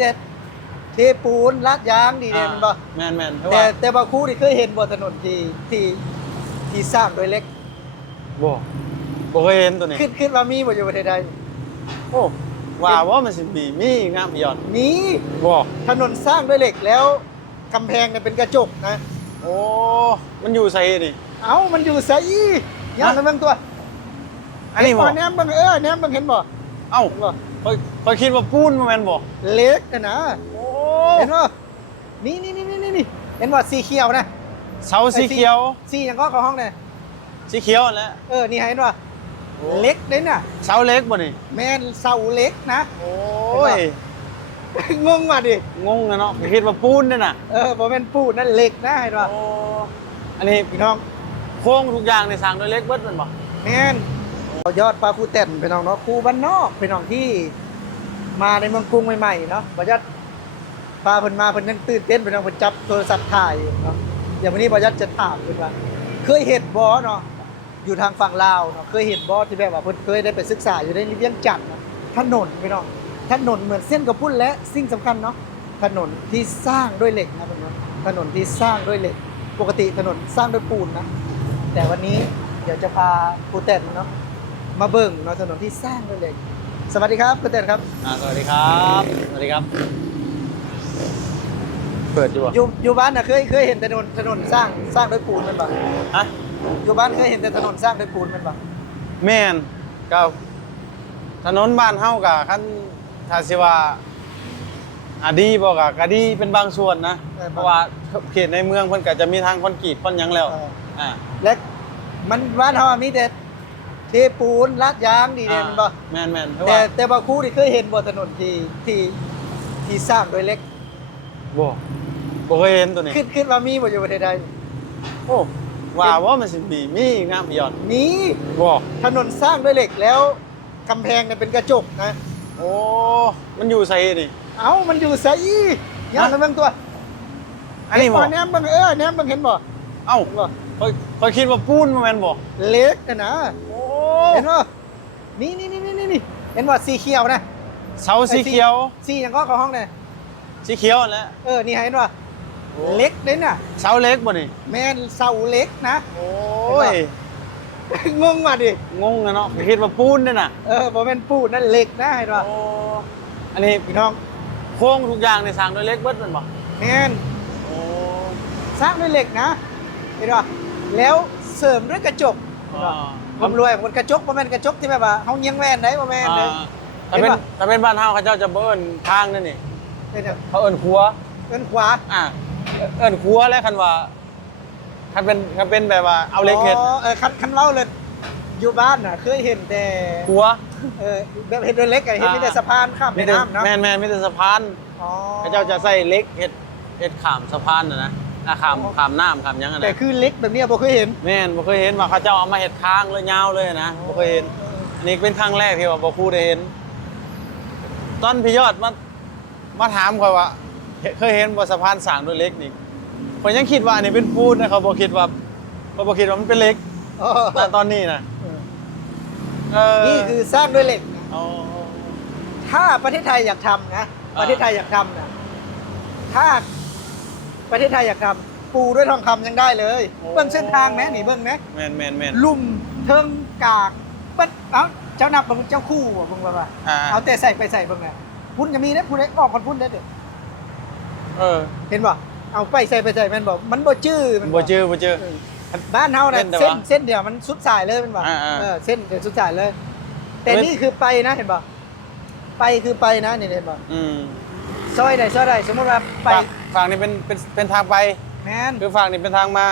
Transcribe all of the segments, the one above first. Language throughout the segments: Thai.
แต่เทปูนลาดยางดีเด่นบ่แม่นแม่นเพราะแต่ว่าแต่บางคู่นี่เคยเห็นบ่ถนนที่ที่ที่สร้างโดยเล็ก บ่บ่เคยเห็นตัวนี้ ขึ้นขึ้นว่ามีบ่อยู่ประเทศใดโอ้ว่าว่ามันสิมีมีงามยอดมีบ่ถนนสร้างด้วยเหล็กแล้วกำแพงเนี่ยเป็นกระจกนะ โอ้มันอยู่ไสนี่ เอ้ามันอยู่ไสอีย่างฮะเบิ่งตัวอันนี้บ่เห็แนมเบิ่งเออแนมเบิ่งเห็นบ่ เอ้าเห็นบ่ค่อยค่อยคิดว่าปูนบ่แม่นบ่เล็กนะนะโอ้เห็นบ่นี่นี่นี่นี่นี่เห็นบ่สีเขียวนะเสาสีเขียว สีหยังก็เข้าห้องเนี่ยสีเขียวนั่นแหละเออนี่เห็นบ่โอ้เล็กเด้น่ะ เสาเล็กบ่นี่แม่นเสาเล็กนะ โอ้ย งงว่ะดิงงนะเนาะคิดว่าปูนนี่น่ะเออบ่แม่นปูนนั่นเหล็กนะเห็นบ่โอ้อันนี้พี่น้องโครงทุกอย่างในสร้างโดยเล็กเบิดแมันบ่แม่น ยอดปลาคูเต้นพี่น้องเนาะคูบ้านนอกพี่น้องที่มาในเมืองกรุงใหม่ๆเนาะบ่ยัดพาเพิ่นมาเพิ่นยังตื่นเต้นพี่น้องเพิ่นจับโทรศัพท์ถ่ายเนาะอย่างวันนี้บ่ยัดจะถามเพิ่นว่า เคยเห็นบ่เนาะอยู่ทางฝั่งลาวเนาะเคยเห็นบ่ที่แบบว่าเพิ่นเคยได้ไปศึกษาอยู่ในเวียงจันทน์เนาะถนนพี่น้องถนนเหมือนเส้นกระพุ่นและสิ่งสำคัญเนาะถนนที่สร้างด้วยเหล็กนะเพิ่นว่าถนนที่สร้างด้วยเหล็ก ปกติถนนสร้างด้วยปูนนะ แต่วันนี้เดี๋ยวจะพาครูเต้นเนาะ มาเบิ่งเนาะถนนที่สร้างด้วยเหล็กสวัสดีครับครูเต้นครับ อ่าสวัสดีครับ สวัสดีครับ เปิดอยู่อะอยู่อยู่บ้านน่ะเคยเคยเห็นแต่ถนนถนนสร้างสร้างด้วยปูนแมันบ่ฮะอยู่บ้านเคยเห็นแต่ถนนสร้างด้วยปูนแมันบ่แม่นก็ถนนบ้านเฮากับคันถ้าสิว่าอาดีบ่ก็ก็ดีเป็นบางส่วนนะ เพราะว่าเขตในเมืองเพิ่นก็จะมีทางคอนกรีตคอนหยังแล้วเอออ่าและมันบ้านเฮามีแต่ เทปูนลาดยางดีเด่นบ่แม่นแม่นเพราะแต่ว่าแต่บางคู่นี่เคยเห็นบ่ถนนที่ที่ที่สร้างด้วยเหล็กบ่บ่เคยเห็นตัวนี้คิดคิดว่ามีบ่อยู่ประเทศใดโอ้ว่าว่ามันสิมีมีงามยอดมีบ่ถนนสร้างด้วยเหล็กแล้วกำแพงเนี่ยเป็นกระจกนะ โอ้มันอยู่ไสนี่เอ้ามันอยู่ไสอีย่างเบิ่งตัว อันนี้บ่เห็แนมเบิ่งเออแนมเบิ่งเห็นบ่เอ้าเห็นบ่ค่อยค่อยคิดว่าปูนบ่แม่นบ่เล็กอะนะโอ้ เห็นบ่นี่นี่นี่นี่นี่เห็นบ่สีเขียวนะเสาสีเขียวสีหยังก็เข้าห้องเนี่ยสีเขียวนั่นแหละเออนี่เห็นบ่โอ้เล็กเด้น่ะเสาเล็กบ่นี่แม่นเสาเล็กนะโอ้ยงงว่ะดิงงนะเนาะคิดว่าปูนนี่น่ะเออบ่แม่นปูนนั่นเหล็กนะเห็นบ่โอ้อันนี้พี่น้องโครงทุกอย่างในสร้างโดยเล็กเบิดแมันบ่แม่นโอ้สร้างด้วยเหล็กนะเห็นบ่แล้วเสริมด้วยกระจกเห็นบ่ ผมรวยมันกระจกบ่แม่นกระจกที่แบบว่าเฮาเยียงแว่นได้บ่แม่นเลยอ่าถ้าเป็นเห็นปะถ้าเป็นบ้านเฮาเขาเจ้าจะบ่เอิ้นทางนั่นนี่เห็นบ่เขาเอิ้นครัวเอิ้นขวาอ่าเอิ้นครัวแล้วคันว่าคันเป็นคันเป็นแบบว่าเอาเล็กเฮ็ดอ๋อเออคันคันเล่าเลยอยู่บ้านน่ะเคยเห็นแต่ครัวเออแบบเห็นด้วยเล็กอะเห็นมีแต่สะพานข้ามมีแม่แต่น้ำเนาะแม่นแม่นมีแต่สะพานอ๋อเขาเจ้าจะใส่เล็กเฮ็ดเฮ็ดข้ามสะพานน่ะนะ อะข้ามข้ามน้ำข้ามหยังอะแต่นะคือเล็กแบบเนี้ยบ่เคยเห็นแม่นบ่เคยเห็นว่าเขาเจ้าเอามาเฮ็ดทางเลยยาวเลยนะบ่เคยเห็น อันนี้เป็นครั้งแรกที่ว่าบ่ครูได้เห็น ตอนพี่ยอดมามาถามข่อยว่าเห็นเคยเห็นบ่สะพานสร้างด้วยเหล็กนี่ข่อยยังคิดว่าอันนี้เป็นปูนนะเขาบ่คิดว่าเขาบ่คิดว่ามันเป็นเหล็กอ๋อณตอนนี้นะเออนี่คือสร้างด้วยเหล็กนะอ๋อถ้าประเทศไทยอยากทำนะอ่าประเทศไทยอยากทำนะถ้า ประเทศไทยอยากทำปูด้วยทองคำยังได้เลยเบิ้งเส้นทางไหมนี่เบิ้งไหมแม่นแม่นแม่นลุ่มเทิงกากเบิ้งเอาเจ้านับเบิ้งเจ้าคู่บ่เบิ้งว่าว่าอ่าเอาแต่ใส่ไปใส่เบิ้งนะพุ่นจะมีนะพุ่นได้ออกคนพุ่นได้เด้อเออเห็นบ่เอาไปใส่ไปใส่แม่นบ่มันบ่จื้อมันบ่เจอบ่เจอ เออบ้านเฮาน่ะเส้นแต่เส้นว่าเส้นเดียวมันสุดสายเลยแมันบ่อ่าๆ เออเส้นเดียวสุดสายเลย แต่เว้นนี่คือไปนะเห็นบ่ไปคือไปนะนี่เห็นบ่ อืม ซอยใดซอยใดสมมุติว่าไปฝั่ง ฝั่งนี้เป็นเป็นเป็นทางไป แมนคือฝั่งนี้เป็นทางมา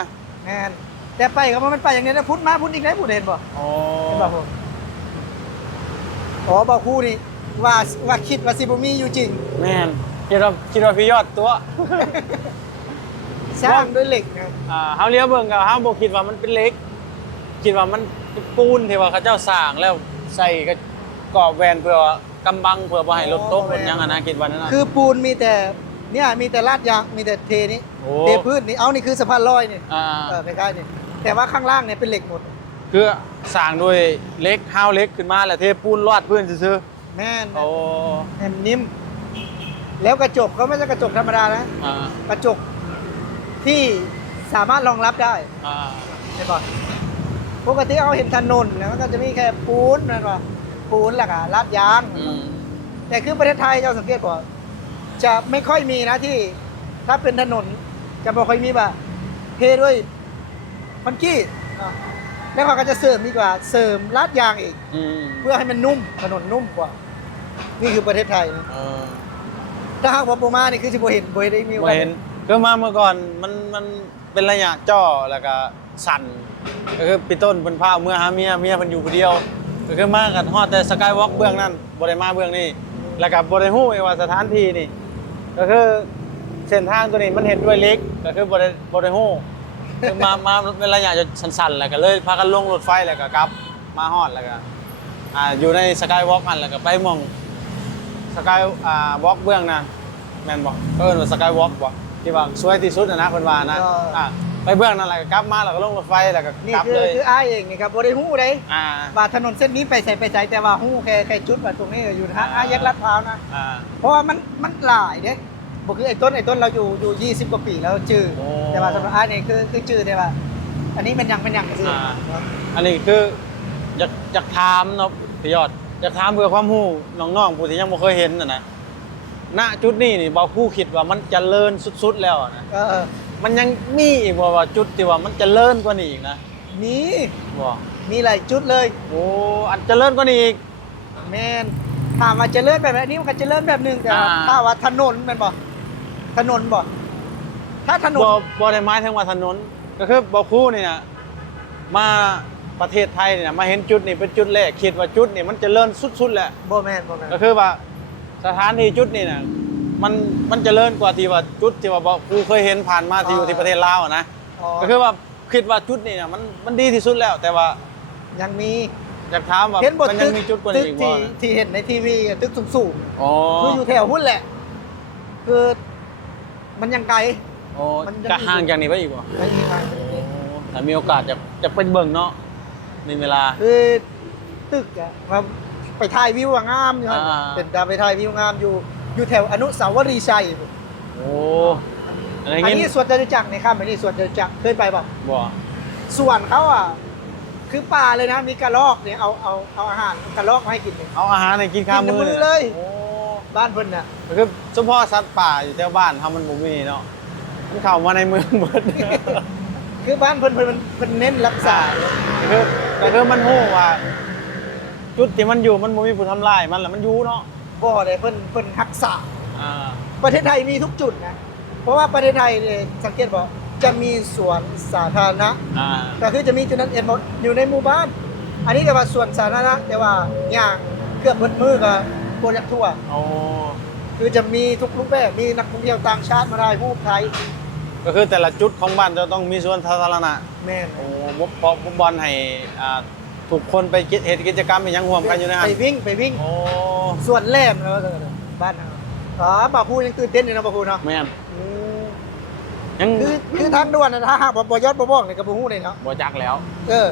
แมนแต่ไปก็บ่แมันไปอย่างนี้นะพุทธมาพุทธอีกได้พุทธเห็นบ่อ๋อเห็นบ่ผมอ๋อบ่คู่นี่ว่าว่าคิดว่าสิบ่มีอยู่จริง แม่นคิดว่าคิดว่าพี่ยอดตัวสร้างด้วยเหล็กนะอ่าเฮาเลี้ยวเบิ่งกับเฮาบ่คิดว่ามันเป็นเหล็ก คิดว่ามันเป็นปูนที่ว่าเขาเจ้าสร้างแล้วใส่กระกรอบแวนเพื่อกำบังเพื่อบ่ให้รถตกรถหยังอะนะคิดว่านั่นน่ะคือปูนมีแต่ เนี่ยมีแต่ลาดยางมีแต่เทนี้โอ้ เทพื้นนี่เอานี่คือสะพานลอยนี่อ่าเออคล้ายๆนี่แต่ว่าข้างล่างเนี่ยเป็นเหล็กหมด คือสร้างด้วยเหล็กห้าวเหล็กขึ้นมาแล้วเทปูนลอดพื้นซื่อแม่นๆโอ้แม่นนิ่ม แล้วกระจกก็ไม่ใช่กระจกธรรมดานะอ่ากระจกที่สามารถรองรับได้อ่าใช่ปะปกติเอาเห็นถนนนะมันก็จะมีแค่ปูนนั่นปะปูนแหละก็ลาดยาง อืมแต่คือประเทศไทยเจ้าสังเกตก่อน จะไม่ค่อยมีนะที่ ถ้าเป็นถนนจะไม่ค่อยมีแบบเทด้วยคอนกรีตเนาะแล้วเขาก็จะเสริมดีกว่าเสริมลาดยางอีก อืมเพื่อให้มันนุ่มถนนนุ่มกว่า นี่คือประเทศไทยนะเออถ้าหากว่าโปมานี่คือสิบเห็นบ่ได้มีโอบ่กาสเห็นคือมาเมื่อก่อนมันมันเป็นระยะจ่อแล้วก็สั่นก็คือพี่ต้นเพิ่นพาเมื่อหาเมียเมียเพิ่นอยู่ผู้เดียวก็คือมากันฮอดแต่สกายวอล์กเบื้องนั้นบ่ได้มาเบื้องนี้แล้วก็บ่ได้ฮู้อีกว่าสถานที่นี่ ก็คือเส้นทางตัวนี้มันเห็นด้วยเล็กก็คือบริบริหูคือมามาเป็นระยะจะสั้นๆแล้วก็เลยพากันลงรถไฟแล้วก็กลับ มาฮอดแล้วก็อ่าอยู่ในสกายวอล์กอันแล้วก็ไปมองสกายอ่าวอล์กเบื้องนั้นแม่นบ่เออสกายวอล์กบอกที่ว่าสวยที่สุดนะนะเพิ่นว่านะอ่า ไปเบื้องนั้นแล้วก็กลับมาแล้วก็ลงรถไฟแล้วก็นี่กลับคือเลยคืออ้ายเองนี่ครับบ่ได้ฮู้เลยอ่า ว่าถนนเส้นนี้ไปใส่ไปใส่แต่ว่าฮู้แค่แค่จุดว่าตรงนี้อยู่ทางอาแยกลาดพร้าวนะ อ่าเพราะว่ามันมันหลายเด้บ่คือไอ้ต้นไอ้ต้นเราอยู่อยู่20กว่าปีแล้วจื้อโอ้แต่ว่าสำหรับอ้ายนี่คือคือจื้อแต่ว่า อันนี้มันยังเป็นยังจื้ออ่าอันนี้คืออยากอยากถามเนาะพี่ยอดอยากถามเพื่อความรู้น้องๆผู้ที่ยังบ่เคยเห็นน่ะนะณจุดนี้นี่บ่ผู้คิดว่ามันเจริญสุดๆแล้วอะนะ เออเออ มันยังมีอีกบ่ว่าจุดที่ว่ามันเจริญกว่านี้อีกนะมีบ่มีหลายจุดเลยโอ้อันเจริญกว่านี้อีก แม่นถามว่าเจริญแบบไหนอันนี้มันก็เจริญแบบหนึงแต่ว่าอ่า ถ้าว่าถนนแม่นบ่ถนนบ่ถ้าถนนบ่บ่ได้หมายถึงว่าถนนก็คือบ่ผู้นี่น่ะมาประเทศไทยนี่นะมาเห็นจุดนี้เป็นจุดแรกคิดว่าจุดนี้มันเจริญสุดๆแล้วบ่แม่นบ่แม่นก็คือว่าสถานที่จุดนี้นะ มันมันเจริญกว่าที่ว่าจุดที่ว่ากูเคยเห็นผ่านมาที่อยู่ที่ประเทศลาวอะนะอ๋อก็คือว่าคิดว่าจุดนี้นะมันมันดีที่สุดแล้ว แต่ว่ายังมีอยากถามว่าเห็นบทมันตึยังกมีจุดกว่าตึนี้กอีกที่บ่นะที่เห็นในทีวีอะตึกสูงอ๋อๆคืออยู่แถวหุ้นแหละ คือมันยังไกลโอ้มันยัง จะห่างจากนี้ไปอีกบ่ไม่มีทางแต่มีโอกาสจะจะไปเบิ่งเนาะมีเวลา คือตึกอะมาไปถ่ายวิวอะงามอยู่ฮะอ่า เป็นดาวไปถ่ายวิวงามอยู่ อยู่แถวอนุสาวรีย์ชัย โอ้อะไรอันงี้นี้สวนจตุจักรในข้ามไปนี่สวนจตุจักรเคยไปบอกบ่สวนเขาอะคือป่าเลยนะ มีกระรอกเนี่ยเอาเอาเอาอาหารกระรอกมาให้กินเนี่ยเอาอาหารให้กินข้ามกินกับมือมือเลย โอ้บ้านเพิ่นน่ะก็คือเฉพาะสัตว์ป่าอยู่แถวบ้านเฮามันบ่มีเนาะมันเข้ามาในเมืองเบิด คือบ้านเพิ่นเพิ่นมันเพิ่นเน้นรักษาก็คือก็คือมันฮู้ว่า จุดที่มันอยู่มันบ่มีผู้ทำลายมันแล้วมันอยู่เนาะ บ่ได้เพิ่นเพิ่นรักษาอ่าประเทศไทยมีทุกจุดนะ เพราะว่าประเทศไทยเนี่ยสังเกตบอกจะมีสวนสาธารณะอ่าก็คือจะมีจุดนั้นเองหมดอยู่ในหมู่บ้าน อันนี้แต่ว่าสวนสาธารณะแต่ว่าอย่างเครื่องมือมือกับโปรเจกต์ทัวร์โอ้คือจะมีทุกรูปแบบมีนักท่องเที่ยวต่างชาติมาได้ผู้ไทยก็คือแต่ละจุดของบ้านจะต้องมีสวนสาธารณะแม่นโอ้บ่พอบ่บอลให้อ่า ทุกคนไปกิจเฮ็ดกิจกรรมอีหยังร่วมกันอยู่ในนั้ไปนวิ่งไปวิ่งโอ้สวนแหลมแล้วก็บ้านเราอ๋อป่าพูยังตื่นเต้นอยู่นะป่าพูเนาะแม่นอืมยังคือคือทางด่วนนะถ้าหากว่าบ่ยอดบ่บ้องเนี่ยก็บ่ฮู้เลยเนาะบ่จักแล้ว เออ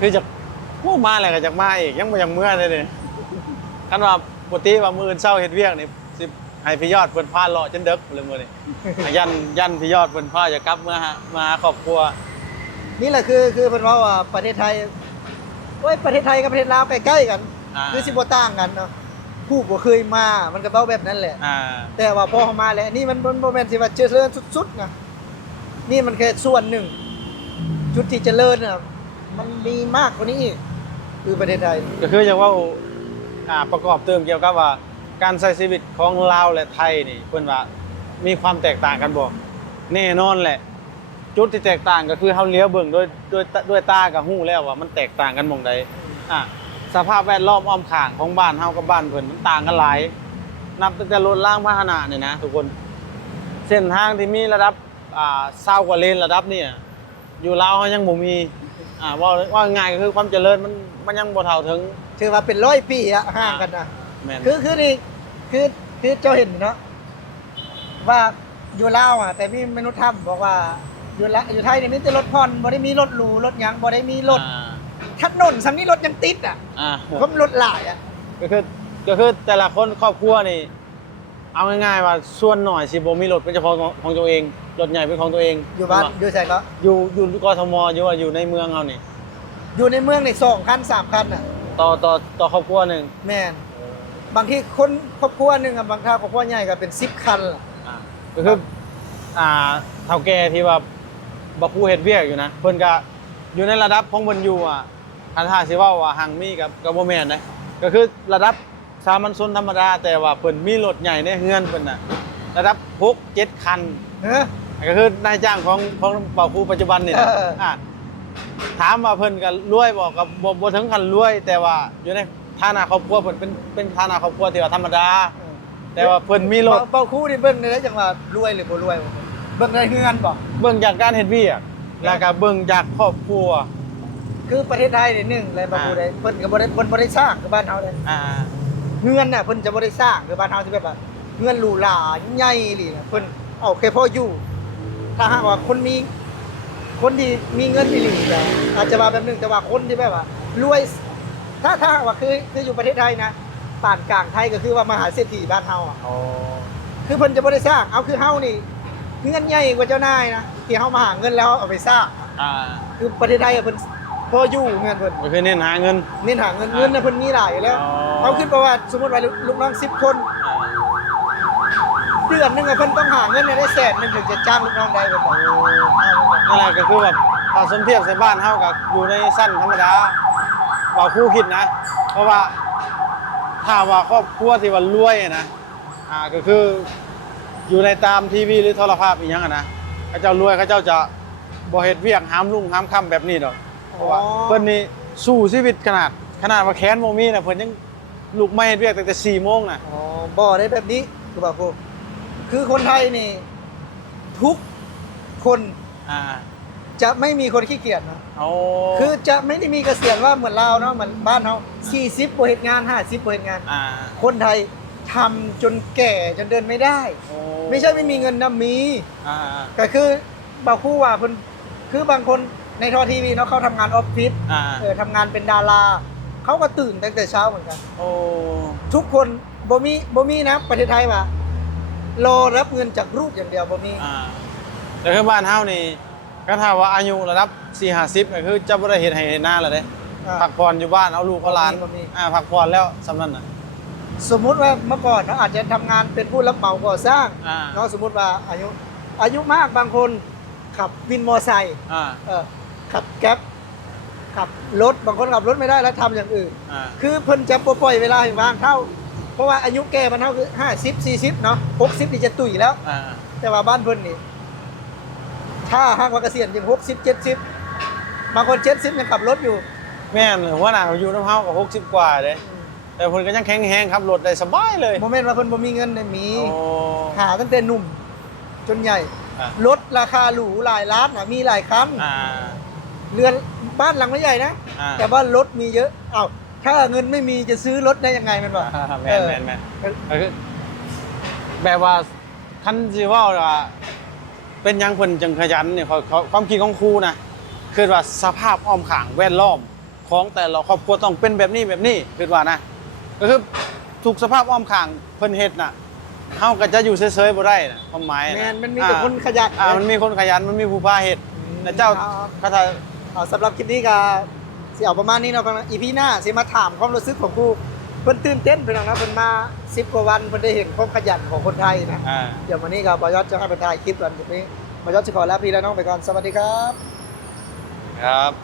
คือจะโอ้มาแล้วก็จักมาอีกยังบ่ยังเมื่อเลยเด้คันว่าปกติว่ามื้ออื่นเช้าเฮ็ดเวียกนี่สิให้พี่ยอดเพิ่นพาเลาะจนดึกเลยมื้อนี้ ยันยันพี่ยอดเพิ่นพาจะกลับมาหามาหาครอบครัว นี่แหละคือคือเป็นเพราะว่าประเทศไทยโอ้ยประเทศไทยกับประเทศลาวใกล้ๆกัน อ่าคือสิบ่ต่างกันเนาะผู้บ่เคยมามันก็เว้าแบบนั้นแหละ อ่าแต่ว่าพอเขามาแล้วนี่มันมันบ่แม่นสิว่าเจริญสุดๆนะนี่มันแค่ส่วนหนึ่ง จุดที่เจริญน่ะมันมีมากกว่านี้อีกคือประเทศไทย ก็คือจะว่าอ่าประกอบเติมเกี่ยวกับว่า การใช้ชีวิตของลาวและไทยนี่เพิ่นว่ามีความแตกต่างกันบ่แน่นอนแหละ จุดที่แตกต่างก็คือเฮาเลี้ยวเบิ่งด้วยด้วยด้วยตากับหูแล้วว่ามันแตกต่างกันหม่องใดอ่าสภาพแวดล้อมอ้อมข้างของบ้านเฮากับบ้านเพิ่นมันต่างกันหลาย นับตั้งแต่รถล่างพาหนะเนี่ยนะทุกคน เส้นทางที่มีระดับอ่าเศร้ากว่าเลนระดับเนี่ยอยู่ลาวเขายังบ่มีอ่าว่าว่าง่ายก็คือความเจริญมันมันยังบ่เท่าถึง ถือว่าเป็นร้อยปีอะห่างกันนะแม่นคือคือนี่คือคือเจ้าเห็นเนาะว่าอยู่ลาวอะแต่มีมนุษย์ถ้ำบอกว่า อยู่ละอยู่ไทยนี่มีแต่รถผ่อนบ่ได้มีรถหรูรถหยังบ่ได้มีรถอ่าถนนสำนี้รถยังติดอะอ่าเพราะมันรถหลายอะก็คือก็คือแต่ละคนครอบครัวนี่ เอาง่ายๆว่าส่วนหน่อยสิบ่มีรถเป็นเฉพาะของของตัวเองรถใหญ่เป็นของตัวเองอยู่บ้านอยู่ใส่ก็อยู่อยู่กทมอยู่ว่าอยู่ในเมืองเฮานี่อยู่ในเมืองในสองคันสามคันน่ะ ต่อต่อต่อครอบครัวหนึงแม่นบางที่คนครอบครัวหนึงอะบางท่าครอบครัวใหญ่ก็เป็น10คันล่ะ อ่าก็คืออ่าเฒ่าแก่ที่ว่า บ่คูเฮ็ดเวียกอยู่นะ เพิ่นก็อยู่ในระดับของเพิ่นอยู่อะคันถ้าสิเว้าว่าหังมีกับก็บ่แม่นนะก็คือระดับสามัญชนธรรมดา แต่ว่าเพิ่นมีรถใหญ่ในเฮือนเพิ่นน่ะระดับ6 7คันเฮ้อก็คือนายจ้างของของเป่าครูปัจจุบันนี่นะเอออะถามว่าเพิ่นก็รวยบอกกับบ่บ่ถึงขั้นรวย แต่ว่าอยู่ในฐานะครอบครัวเพิ่นเป็นเป็นฐานะครอบครัวที่ว่าธรรมดา แต่ว่าเพิ่นมีรถเบาเบาคู่นี่เบิ่งได้จังว่ารวยหรือบ่รวยบ่ เบิ่งในเฮือนบ่เบิ่งจากการเฮ็ดเวียกแล้วก็เบิ่งจากครอบครัว คือประเทศไทยนี่หนึงเลยบ่คู่อ่าได้เพิ่นก็บ่ได้เพิ่นบ่ได้สร้างคือบ้านเฮาเลยอ่าเฮือนน่ะเพิ่นจะบ่ได้สร้างคือบ้านเฮาสิแบบว่าเฮือนหรูหราใหญ่อีหลีน่ะเพิ่นเอาแค่พออยู่ ถ้าหากว่าคนมี คนที่มีเงินอีหลีก็อาจจะว่าแบบหนึงแต่ว่าคนที่แบบว่ารวย ถ้าถ้าหากว่าคือคืออยู่ประเทศไทยนะปานกลางไทยก็คือว่ามหาเศรษฐีบ้านเฮาอะอ๋อคือเพิ่นจะบ่ได้สร้างเอาคือเฮานี่ เงินใหญ่กว่าเจ้านายนะที่เฮามาหาเงินแล้วเอาไปสร้างอ่าคือประเทศไทยอะเพิ่นพออยู่เงินเพิ่นก็คือเน้นหาเงิน เน้นหาเงินเงินน่ะเพิ่นมีหลายอยู่แล้วอ๋อเอาขึ้นเพราะว่าสมมุติว่าลูกน้อง10คนเดือนหนึงอะเพิ่นต้องหาเงินให้ได้แสนหนึงถึงจะจ้างลูกน้องได้เพิ่นบอกนั่นแหละก็คือแบบถ้าสมเทียบใส่บ้านเฮากับอยู่ในสั้นธรรมดาว่าคู่คิดนะ เพราะว่าถ้าว่าครอบครัวที่ว่ารวยอะนะอ่าก็คือ อยู่ในตามทีวีหรือโทรภาพอีกอย่างอะนะเขาเจ้ารวยเขาเจ้าจะบ่เฮ็ดเวียกหามลุ่งหามค่ำแบบนี้ดอกเพราะว่าเพิ่นนี่สู้ชีวิตขนาดขนาดว่าแค้นบ่มีน่ะเพิ่นยังลุกมาเฮ็ดเวียกตั้งแต่4โมงน่ะ อ๋อบ่ได้แบบนี้คือบ่าพูคือคนไทยนี่ ทุกคนอ่าจะไม่มีคนขี้เกียจนะเอาคือจะไม่ได้มีเกษียณว่าเหมือนเราวเนาะเหมือนบ้านเรา40บ่เฮ็ดงาน 50บ่เฮ็ดงาน อ่าคนไทย ทำจนแก่จนเดินไม่ได้ โอ้ไม่ใช่ไม่มีเงินนะมี อ่าก็คือบ่าวคู่ว่าเพิ่นคือบางคนในทอทีวีเนาะเขาทำงานออฟฟิศอ่าเออทำงานเป็นดาราเขาก็ตื่นตั้งแต่เช้าเหมือนกัน โอ้ทุกคนบ่มีบ่มีนะประเทศไทยว่ารอรับเงินจากรูปอย่างเดียวบ่มีอ่าแต่คือบ้านเฮานี่ก็ถ้าว่าอายุระดับ4 50ก็คือจะบ่ได้เฮ็ดให้เฮ็ดหน้าแล้วเด้ อ่า พักผ่อนอยู่บ้านเอาลูกเอาหลานบ่มี อ่าพักผ่อนแล้วสำนั้นน่ะ สมมุติว่าเมื่อก่อนเนาะอาจจะทำงานเป็นผู้รับเหมาก่อสร้างอ่าเนาะสมมุติว่าอายุอายุมากบางคนขับวินมอไซค์อ่าเออขับแก๊ปขับรถบางคนขับรถไม่ได้แล้วทำอย่างอื่น อ่าคือเพิ่นจะบ่ปล่อยเวลาให้ว่างเท่า เพราะว่าอายุแก่มันเท่าคือ50 40เนาะ60นี่จะตุ๋ยแล้ว อ่าแต่ว่าบ้านเพิ่นนี่ถ้าหากว่าเกษียณยัง60 70บางคน70ยังขับรถอยู่ แม่นเลยหัวหน้าเขาอยู่น้ำเฮาก็60กว่าเด้ แต่เพิ่นก็ยังแข็งแรงขับรถได้สบายเลยโมเมนต์ว่าเพิ่นบ่มีเงินได้มีโอ้ หาตั้งแต่หนุ่ม จนใหญ่อะ รถราคาหรูหลายล้านน่ะมีหลายคันอ่าเรือนบ้านหลังไม่ใหญ่นะ อ่าแต่ว่ารถมีเยอะอ้าวถ้าเงินไม่มีจะซื้อรถได้ยังไงมันบอกอ่าแม่นแม่นแม่นก็คือแบบว่าคันสิเว้าว่าเป็นหยังเพิ่นจังขยันเนี่ยเขาเขาความคิดของครูนะคือว่าสภาพอ้อมข้างแวดล้อมของแต่ละครอบครัวต้องเป็นแบบนี้แบบนี้คือว่านะ ก็คือถูกสภาพอ้อมข้างเพิ่นเฮ็ดน่ะเฮาก็จะอยู่เฉยๆบ่ได้น่ะความหมายแมน่ะนมันมีแต่คนขยันอ่ามันมีคนขยันมันมีผู้พาเฮ็ดแต่เจ้าเอาคาถา เอาสำหรับคลิปนี้ก็สิเอาประมาณนี้เนาะอีพีหน้าสิมาถามความรู้สึกของกูเพิ่นตื่นเต้นไปหน่อยนะเพิ่นมา10กว่าวันเพิ่นได้เห็นความขยันของคนไทยนะ อ่า เดี๋ยววันนี้ก็บอยอดจะให้ไปถ่ายคลิปกันตรงนี้บอยอดจะขอลาพี่และน้องไปก่อน สวัสดีครับ ครับ